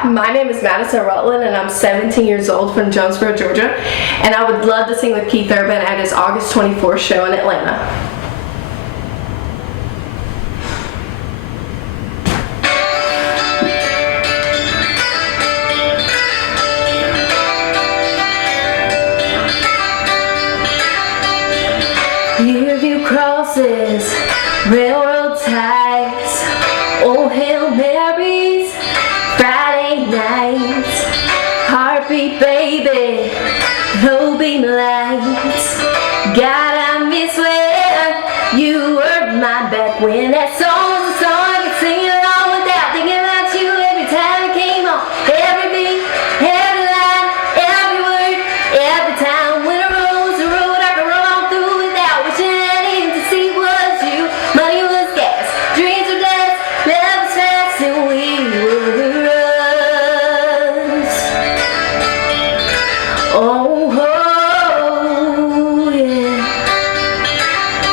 Hi, my name is Madison Rutland and I'm 17 years old from Jonesboro, Georgia, and I would love to sing with Keith Urban at his August 24th show in Atlanta. View crosses, railroad ties, old Hail Marys, Friday nights, heartbeat baby, low beam lights. God, I miss where you were my back when that song was a song I could sing along without thinking about you every time it came on. Every beat, every line, every word, every time when I rose the road I could run on through without wishing I didn't to see was you. Money was gas, dreams were dust, love was fast and we were us. Oh,